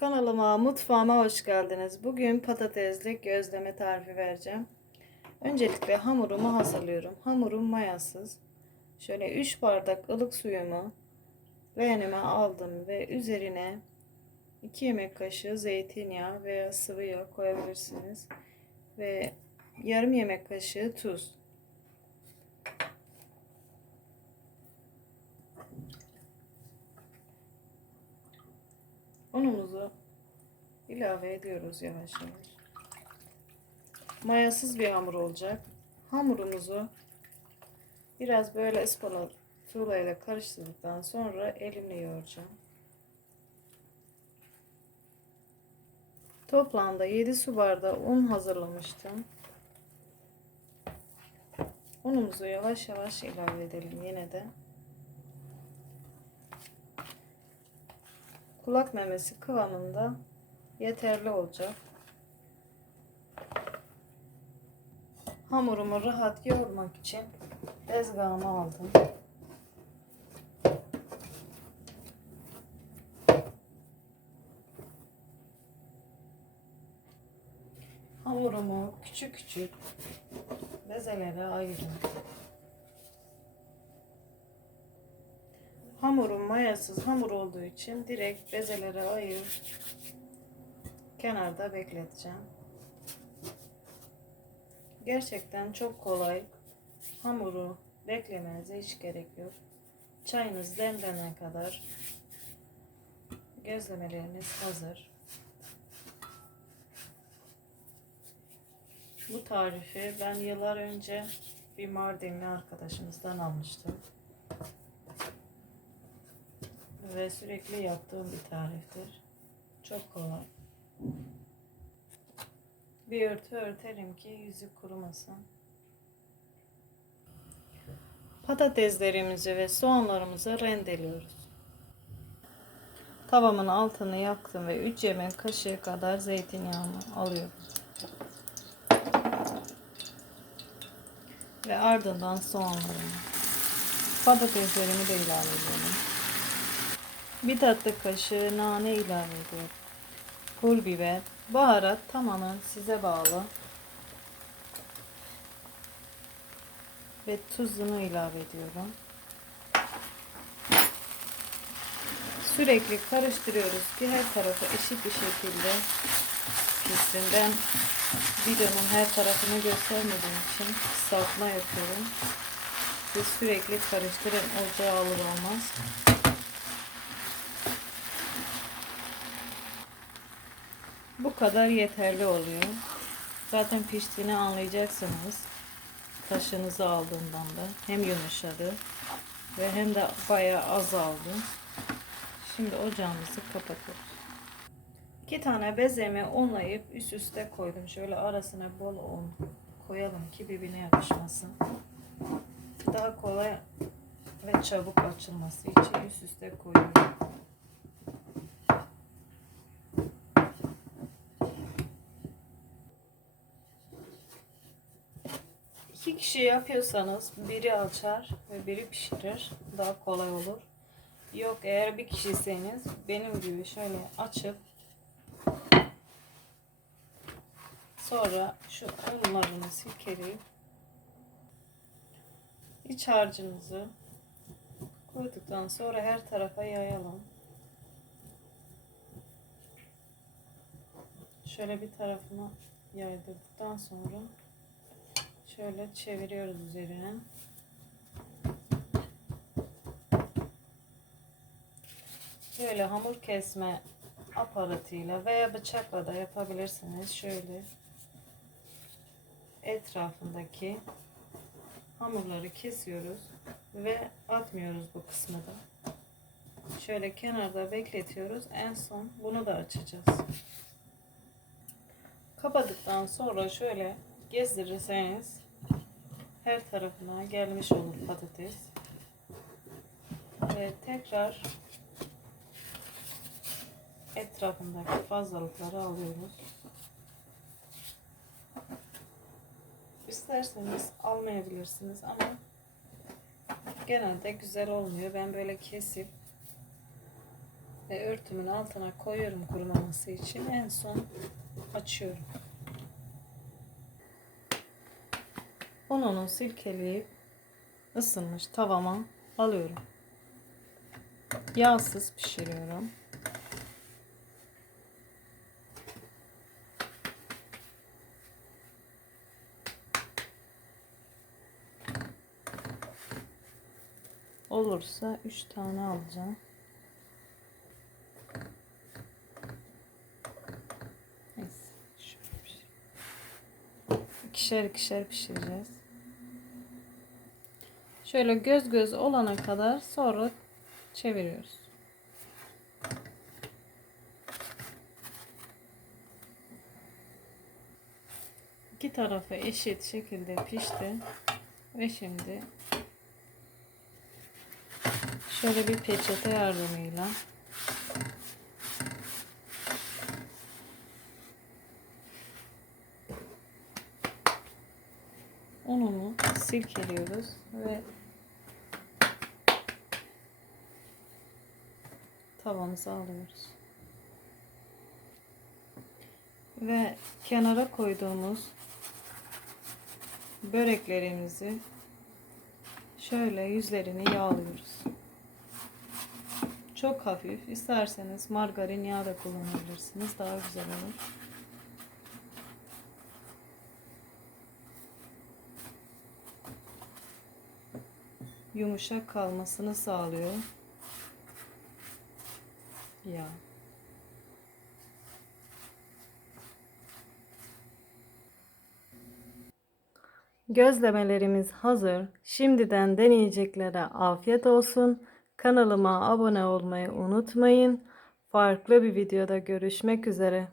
Kanalıma, mutfağıma hoş geldiniz. Bugün patatesli gözleme tarifi vereceğim. Öncelikle hamurumu hazırlıyorum. Hamurum mayasız. Şöyle 3 bardak ılık suyumu leğenime aldım ve üzerine 2 yemek kaşığı zeytinyağı veya sıvı yağ koyabilirsiniz. Ve yarım yemek kaşığı tuz. Unumuzu ilave ediyoruz yavaş yavaş. Mayasız bir hamur olacak. Hamurumuzu biraz böyle ıspanak ile karıştırdıktan sonra elimle yoğuracağım. Toplamda 7 su bardağı un hazırlamıştım. Unumuzu yavaş yavaş ilave edelim yine de. Kulak memesi kıvamında yeterli olacak. Hamurumu rahat yoğurmak için tezgahıma aldım. Hamurumu küçük küçük bezelere ayırdım. Hamurum mayasız hamur olduğu için direkt bezelere ayırıp kenarda bekleteceğim. Gerçekten çok kolay. Hamuru beklemenize hiç gerek yok. Çayınız demlenene kadar gözlemeleriniz hazır. Bu tarifi ben yıllar önce bir Mardinli arkadaşımızdan almıştım ve sürekli yaptığım bir tariftir. Çok kolay. Bir örtü örterim ki yüzü kurumasın. Patateslerimizi ve soğanlarımızı rendeliyoruz. Tavamın altını yaktım ve 3 yemek kaşığı kadar zeytinyağını alıyorum. Ve ardından soğanlarımı. Patateslerimi de ilave ediyorum. Bir tatlı kaşığı nane ilave ediyorum. Pul biber, baharat tamamen size bağlı. Ve tuzunu ilave ediyorum. Sürekli karıştırıyoruz ki her tarafı eşit bir şekilde pişsin. Ben videonun her tarafını göstermediğim için kısaltma yapıyorum. Ve sürekli karıştırın ocağı alır olmaz. Bu kadar yeterli oluyor. Zaten piştiğini anlayacaksınız. Taşınızı aldığından da hem yumuşadı ve hem de bayağı azaldı. Şimdi ocağımızı kapatıyoruz. İki tane bezemi unlayıp üst üste koydum. Şöyle arasına bol un koyalım ki birbirine yapışmasın. Daha kolay ve çabuk açılması için üst üste koyuyorum. İki kişi yapıyorsanız biri açar ve biri pişirir. Daha kolay olur. Yok eğer bir kişiyseniz benim gibi şöyle açıp sonra şu unlarını silkeleyip iç harcınızı koyduktan sonra her tarafa yayalım. Şöyle bir tarafına yaydırdıktan sonra Şöyle çeviriyoruz üzerine. Böyle hamur kesme aparatıyla veya bıçakla da yapabilirsiniz. Şöyle etrafındaki hamurları kesiyoruz ve atmıyoruz bu kısmı da. Şöyle kenarda bekletiyoruz. En son bunu da açacağız. Kapadıktan sonra şöyle gezdirirseniz her tarafına gelmiş olur patates. Ve tekrar etrafındaki fazlalıkları alıyoruz. İsterseniz almayabilirsiniz ama genelde güzel olmuyor. Ben böyle kesip Ve örtümün altına koyuyorum kurumaması için. En son açıyorum. Ununu silkeleyip ısınmış tavama alıyorum. Yağsız pişiriyorum. Olursa 3 tane alacağım. Neyse. Şöyle pişir- İkişer ikişer pişireceğiz. Şöyle göz göz olana kadar sonra çeviriyoruz. İki tarafı eşit şekilde pişti. Ve şimdi şöyle bir peçete yardımıyla ununu silkeliyoruz ve tavamıza alıyoruz. Ve kenara koyduğumuz böreklerimizi şöyle yüzlerini yağlıyoruz. Çok hafif. İsterseniz margarin yağı da kullanabilirsiniz. Daha güzel olur. Yumuşak kalmasını sağlıyor. Yağ. Gözlemelerimiz hazır. Şimdiden deneyeceklere afiyet olsun. Kanalıma abone olmayı unutmayın. Farklı bir videoda görüşmek üzere.